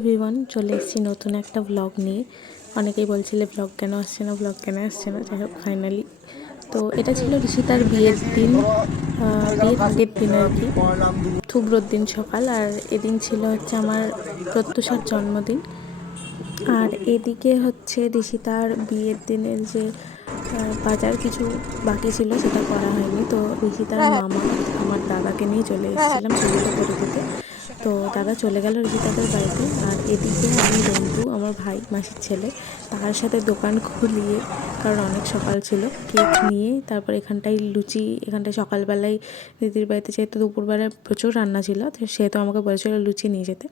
Everyone চলে এসেছি নতুন একটা ব্লগ নিয়ে। অনেকেই বলছিলে ব্লগ কেন আসছে না? ব্লগ কেন আসছে না? যাই হোক ফাইনালি তো এটা ছিল ঋষিতার বিয়ের দিন বিয়ের আগের দিন আর কি। থুব্রোর দিন সকাল, আর এদিন ছিল হচ্ছে আমার প্রত্যুষার জন্মদিন। আর এদিকে হচ্ছে ঋষিতার বিয়ের দিনের যে বাজার কিছু বাকি ছিল, সেটা করা হয়নি। তো ঋষিতার মামা, আমার দাদাকে নিয়ে চলে এসেছিলাম সেগুলো করে দিতে। তো দাদা চলে গেল ঋষিতাদের বাড়িতে। আর এদিকে আমি বন্ধু আমার ভাই, মাসির ছেলে, তার সাথে দোকান খুলিয়ে, কারণ অনেক সকাল ছিল, কেক নিয়ে তারপর এখানটায় লুচি, এখানটায় সকালবেলায় দিদির বাড়িতে যেহেতু দুপুরবেলায় প্রচুর রান্না ছিল, তো সে তো আমাকে বলেছিল লুচি নিয়ে যেতে।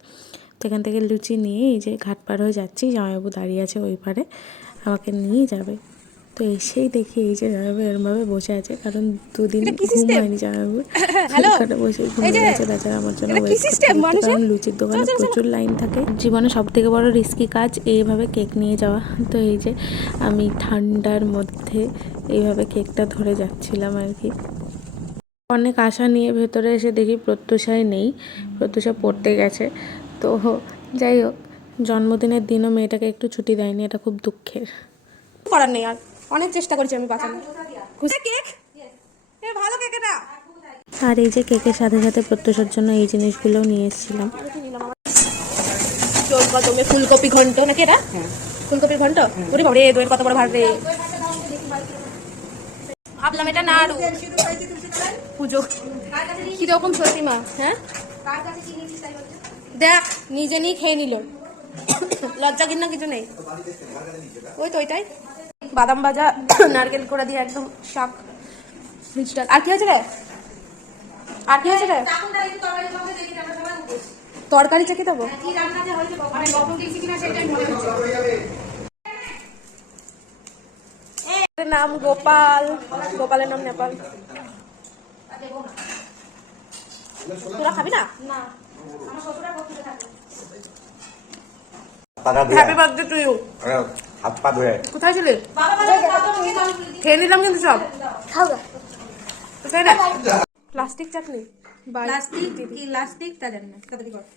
তো এখান থেকে লুচি নিয়ে এই যে ঘাট পার হয়ে যাচ্ছি, জামাইবাবু দাঁড়িয়ে আছে ওই পারে, আমাকে নিয়ে যাবে। তো এসেই দেখি এই যে জামাইবাবু এরমভাবে বসে আছে কারণ দুদিন ঘুম হয়নি ওখানে বসে ঘুমিয়ে গেছে বেচারা আমার জন্য কারণ লুচির দোকানে প্রচুর লাইন থাকে। জীবনে সব থেকে বড় রিস্কি কাজ এইভাবে কেক নিয়ে যাওয়া। তো এই যে আমি ঠান্ডার মধ্যে এইভাবে কেকটা ধরে যাচ্ছিলাম আর কি। অনেক আশা নিয়ে ভেতরে এসে দেখি প্রত্যুষায় নেই প্রত্যুষা পড়তে গেছে। তো যাই হোক জন্মদিনের দিনও মেয়েটাকে একটু ছুটি দেয়নি এটা খুব দুঃখের। করার নেই আর। অনেক চেষ্টা করেছি আমি বাঁচানোর। খুশি কেক এ ভালো কেক এটা। আর এই যে কেকের সাথে সাথে প্রত্যুষার জন্য এই জিনিসগুলোও নিয়ে এসেছিলাম। কদমে ফুলকপি ঘন্ট নাকি এটা? ফুলকপি ঘন্ট? ওরে বাবা রে দইয়ের কত বড় ভাত রে ভাবলাম এটা না আরু পুজো। কীরকম সত্যি মা হ্যাঁ? দেখ নিজে নিয়ে খেয়ে নিল। লজ্জা কিনা কিছু নেই। ওই তো ওইটাই। বাদাম ভাজা নারকেল করে দিয়ে একদম শাক। মিষ্টার আর কি আছে রে? আর কি আছে রে? তরকারি চেখে দেবো? নাম গোপাল। গোপালের নাম নেপাল। তোরা খাবি না? হ্যাপি বার্থডে টু ইউ হাত পা ধুয়ে কোথায় ছিলি? খেয়ে নিলাম কিন্তু সব। প্লাস্টিক চাটনি? প্লাস্টিক কি লাস্টিক তা জানি না।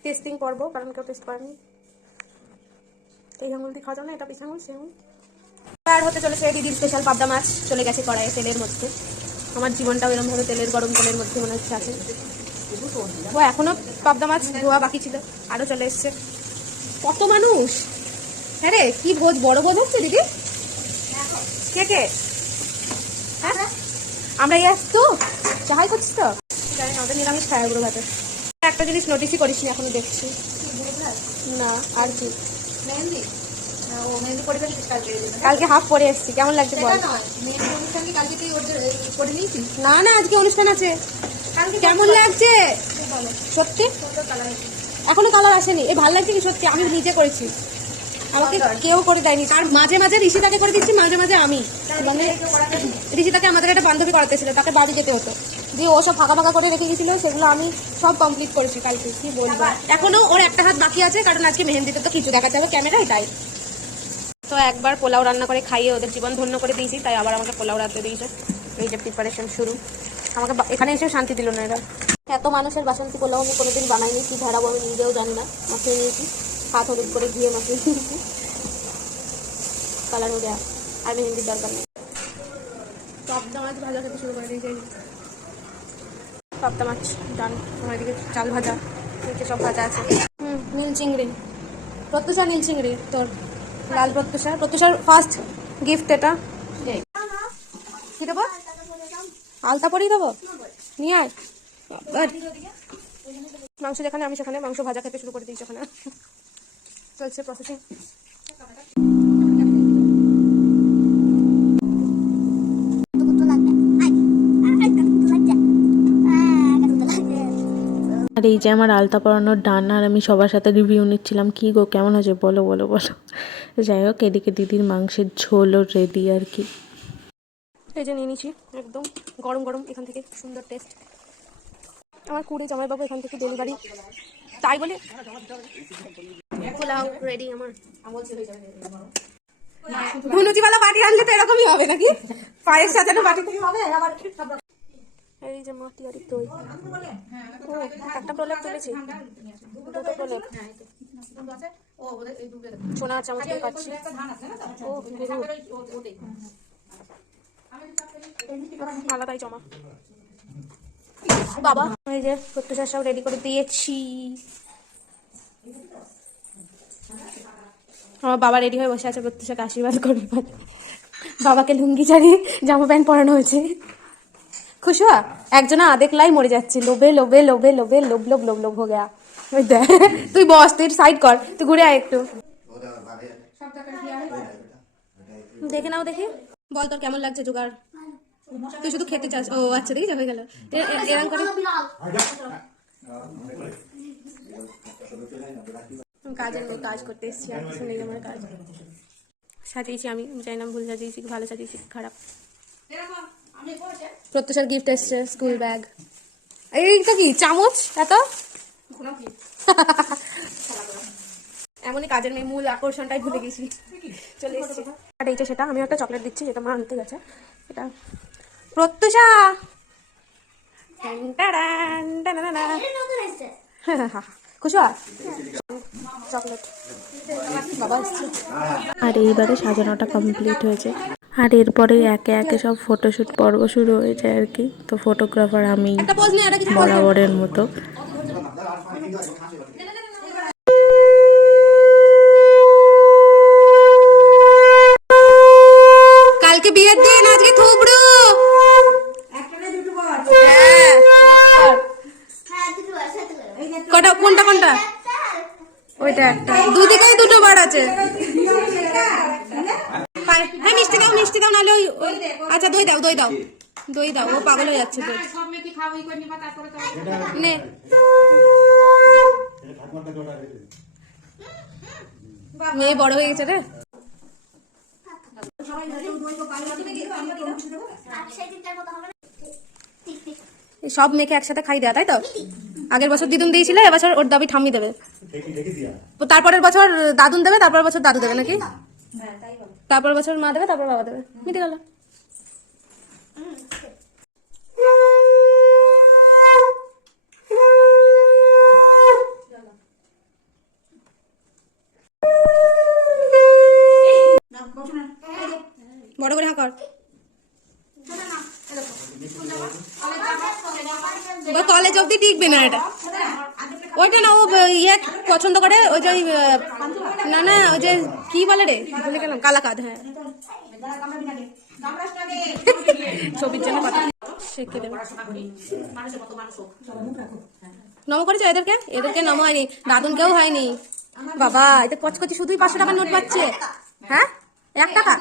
টেস্টিং করব কারণ কেউ টেস্ট করেনি। এই আঙুল দিয়ে খাওয়া যাবে না এটা পিছ আঙুল সে আঙুল। আর হতে চলেছে দিদির স্পেশাল পাবদা মাছ চলে গেছে কড়াইয়ে তেলের মধ্যে। আমার জীবনটাও এরকম ভাবে তেলের গরম তেলের মধ্যে মনে হচ্ছে আছে। ও এখনও পাবদা মাছ ধোয়া বাকি ছিল। আরও চলে এসছে। কত মানুষ? হ্যাঁ রে কি ভোজ বড় ভোজ হচ্ছে দিদি? কে কে? হ্যাঁ? আমরা এই আসতো চাহাই করছিস তো? জানি না ওদের নিরামিষ খায় ভাতে। একটা জিনিস নোটিসই করিসনি এখনও দেখছি। না আর কি? মেহেন্দি? কালকে হাফ পরে এসেছি কেমন লাগছে বল? না না আজকে অনুষ্ঠান আছে। কেমন লাগছে? সত্যি? এখনও কালার আসেনি। এই ভালো লাগছে কি সত্যি? আমি নিজে করেছি। আমাকে কেউ করে দেয়নি। আর মাঝে মাঝে ঋষিতাকে করে দিচ্ছি মাঝে মাঝে আমি। মানে ঋষিতাকে আমাদের একটা বান্ধবী করাতে ছিল তাকে বাড়ি যেতে হতো। দিয়ে ও সব ফাঁকা ফাঁকা করে রেখে গেছিল সেগুলো আমি সব কমপ্লিট করেছি কালকে কি বলব। এখনও ওর একটা হাত বাকি আছে কারণ আজকে মেহেন্দিতে তো কিছু দেখাতে হবে ক্যামেরায় তাই তো একবার পোলাও রান্না করে খাইয়ে ওদের জীবন ধন্য করে দিয়েছি তাই আবার আমাকে পোলাও রাঁধতে দিয়েছে। এই যে প্রিপারেশন শুরু। আমাকে এখানে এসে শান্তি দিল না এরা। এত মানুষের বাসন্তী পোলাও আমি কোনোদিন বানাইনি কি ঝাড়াবো আমি নিজেও জানি না মাখিয়ে নিয়েছি। হাত হলুদ করে ঘিয়ে মাখিয়ে নিয়েছি কালার হয়ে আর মেহেন্দির দরকার নেই। পাবদা মাছ ভাজা খেতে শুরু করে দিয়েছে। পাবদা মাছ ডান আমার এদিকে চাল ভাজা এদিকে সব ভাজা আছে। হুম নীল চিংড়ি। প্রত্যুষা নীল চিংড়ি তোর লাল প্রত্যুষা। প্রত্যুষার ফার্স্ট গিফট এটা। কি? দেবো? আলতা পরিয়ে দেবো? নিয়ে আয়। মাংস যেখানে আমি সেখানে। মাংস ভাজা খেতে শুরু করে দিয়েছি ওখানে। চলছে প্রসেসিং আর এই যে আমার আলতা পরানোর ডান আর আমি সবার সাথে রিভিউ নিচ্ছিলাম। কি গো কেমন হয়েছে? বলো বলো বলো। যাই হোক এদিকে দিদির মাংসের ঝোলও রেডি আর কি। এই যে নিয়ে নিচ্ছি একদম গরম গরম এখান থেকে সুন্দর টেস্ট আমার কুড়ি জামাইবাবু এখান থেকে ডেলিভারি তাই বলে পোলাও রেডি আমার। ধুনুচিওয়ালা বাটি আনলে তো এরকমই হবে নাকি? পায়ের সাজানো বাটি হবে আবার এই যে মাটি আর দই একটা প্রলেপ তুলেছি। দুটো প্রলেপ। সোনা চামচ দিয়ে কাটছি? ও আলাদাই জমা। বাবা এই যে প্রত্যেকটা সব রেডি করে দিয়েছি। আমার বাবা রেডি হয়ে বসে আছে প্রত্যেককে আশীর্বাদ করবে বাবাকে লুঙ্গি চালিয়ে জামা প্যান্ট পরানো হয়েছে। খুশুয়া, একজনা দেখলাই মরে যাচ্ছে। লোভে লোভে লোভে লোভে, লোভ লোভ লোভ লোভ হো গেয়া ওই তুই বস, তুই সাইড কর, তুই ঘুরে আয় একটু। দেখে নাও দেখি। বল তোর কেমন লাগছে জোগাড়? তুই শুধু খেতে চাস। ও আচ্ছা দেখি হয়ে গেল। এ- এ- করে কাজের মেয়ে কাজ করতে এসেছি আর কিছু নেই আমার কাজ। সাজিয়েছি আমি জানি না ভুল সাজিয়েছি ভালো সাজিয়েছি খারাপ। প্রত্যেকের গিফট এসছে স্কুল ব্যাগ এইটা কি চামচ এত? এমনই কাজের মেয়ে মূল আকর্ষণটাই ভুলে গেছি। চলে এসেছি। আর এইটা সেটা আমি একটা চকলেট দিচ্ছি যেটা মা আনতে গেছে। এটা প্রত্যুষা টান। খুশি হয়। চকলেট। বাবা আর এইবারে সাজানোটা কমপ্লিট হয়েছে। আর এরপরে একে একে সব ফটোশ্যুট পর্ব শুরু হয়েছে আর কি। তো ফটোগ্রাফার আমি বরাবরের মতো কালকে বিয়ের দিন আজকে থুবড়ু হ্যাঁ। কটা কোনটা কোনটা ওইটা একটা দুদিকেই দুটো বার আছে পায়ে- হ্যাঁ মিষ্টি দাও মিষ্টি দাও নাহলে ওই ওই- আচ্ছা দই দাও। দই দাও, ও পাগল হয়ে যাচ্ছে তারপরে মেয়ে বড় হয়ে গেছে রে। সব মেয়েকে একসাথে খাই দেয়া, তাই তো? আগের বছর দিদুন দিয়েছিল এবছর ওর দাবি ঠাম্মি দেবে। তারপরের বছর দাদুন দেবে, তারপরের বছর দাদু দেবে নাকি? তারপরের বছর মা দেবে, তারপর বাবা দেবে। মিটে গেল। বড় করে হাঁকর কলেজ অব্দি টিকবে না এটা। ওইটা না, ও ইয়ে পছন্দ করে, ওই যে না না, ওই যে, কি বলে রে? ভুলে গেলাম, কালাকাদ হ্যাঁ। ছবির জন্য শিখে দেবে নম করেছে এদেরকে? এদেরকে নম হয়নি। দাদুনকেও হয়নি। বাবা এটা কচকচি শুধুই পাঁচশো টাকার নোট পাচ্ছে। হ্যাঁ? এক টাকা?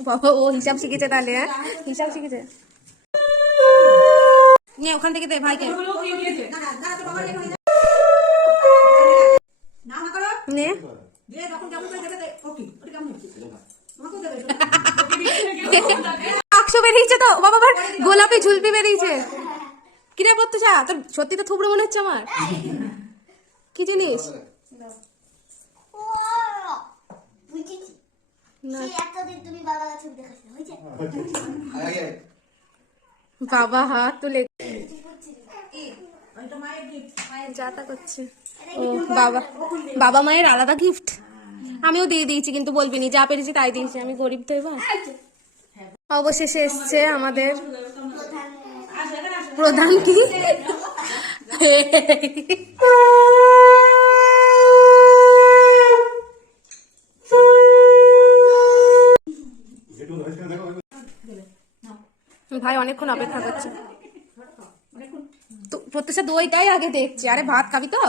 বাবা ও হিসাব শিখেছে তাহলে হ্যাঁ? হিসাব শিখেছে। নিয়ে ওখান থেকে দে ভাইকে। নে বাক্স বেরিয়েছে তো? বাবা, আবার গোলাপি ঝুলপি বেরিয়েছে। কিরে প্রত্যুষা, তোর সত্যি তো থুবড়ো মনে হচ্ছে আমার? কি জিনিস? বাবা, হাত তুলে। যা করছে। ও, বাবা। বাবা মায়ের আলাদা গিফট আমিও দিয়ে দিয়েছি, কিন্তু বলবি নি, যা পেরেছি তাই দিয়েছি, আমি গরিব তো এবার। অবশেষে এসছে আমাদের প্রধান কি? ভাই, অনেকক্ষণ অপেক্ষা করছে। প্রত্যেকটা দইটাই আগে দেখছি। আরে ভাত খাবি তো?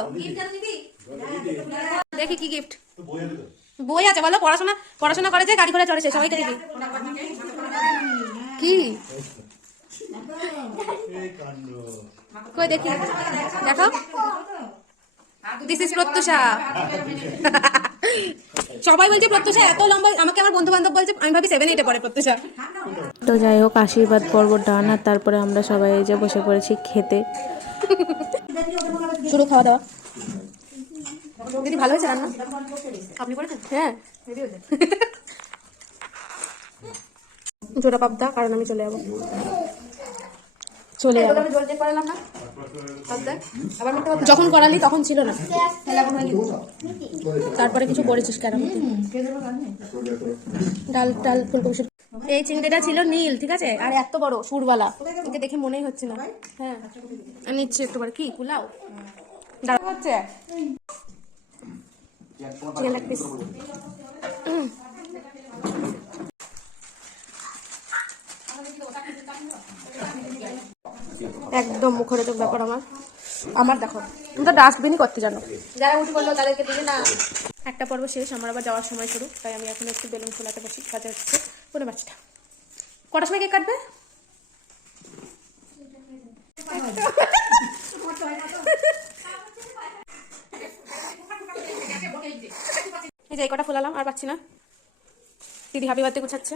দেখি কি গিফট বই আছে বলো পড়াশোনা পড়াশোনা করেছে গাড়ি ঘোড়া চড়েছে সবাইকে দেখি কি? কই দেখি। দেখো। This is Pratyusha. সবাই বলছে প্রত্যুষা এত লম্বা আমাকে আমার বন্ধু বান্ধব বলছে আমি ভাবি সেভেন এইটে পড়ে প্রত্যুষা। তো যাই হোক আশীর্বাদ পর্ব ডান আর তারপরে আমরা সবাই এই যে বসে পড়েছি খেতে। শুরু খাওয়া দাওয়া। দিদি ভালো হয়েছে রান্না? আপনি করেছেন? হ্যাঁ। জোড়া পাবদা কারণ আমি চলে যাব। চলে যাব। আবার যখন করালি তখন ছিল না। হয়ে তারপরে কিছু করেছিস কেন? ডাল ডাল ফুলকপি এই চিংড়িটা ছিল নীল ঠিক আছে? আর এত বড় সুরবালা একে দেখে মনেই হচ্ছে না। হ্যাঁ। নিচ্ছি একটু কি? পোলাও? দাঁড়া। হচ্ছে? চিকেন লেগ পিস একদম মুখরোচক ব্যাপার আমার। আমার দেখো তুমি তো ডাস্টবিনই করতে জানো। যারা উঠে করল তাদেরকে দিলে না। একটা পর্ব শেষ আমার আবার যাওয়ার সময় শুরু তাই আমি এখন একটু বেলুন ফোলাতে বসি কাজে হচ্ছে পনেরো বাচ্চাটা কটার সময় কেক কাটবে? এই যে এই কটা ফোলালাম, আর পাচ্ছি না। দিদি হাবি বাড়তে গুছাচ্ছে।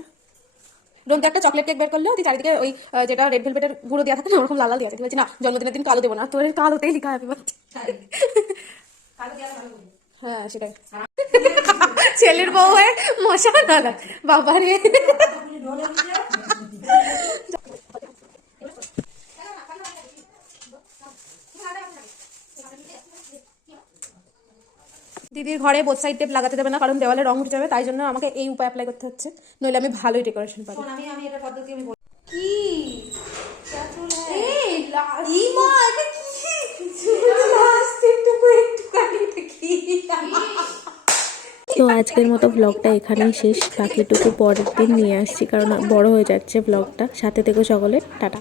রোমতে একটা চকলেট কেক বের করলে তুই চারিদিকে ওই যেটা রেড ভেলভেটের গুঁড়ো দেওয়া থাকে ওরকম লাল লাল দেওয়া থাকে। বলছি, না, জন্মদিনের দিন কালো দেবো না। তোর কালোতেই লিখা হ্যাপি বার্থডে হ্যাঁ সেটাই। ছেলের বউ হয়ে মশা না, বাবা রে। দিদির ঘরে বোথ সাইড টেপ লাগাতে দেবে না কারণ দেওয়ালে রং উঠে যাবে তাই জন্য আমাকে এই উপায় অ্যাপ্লাই করতে হচ্ছে। নইলে আমি ভালোই ডেকোরেশন পাবো। আমি আমি এটা পদ্ধতি আমি বলি তো আজকের মতো ব্লগটা এখানেই শেষ। বাকিটুকু পরের দিন নিয়ে আসছি কারণ বড় হয়ে যাচ্ছে ব্লগটা সাথে থেকে সকলে টাটা।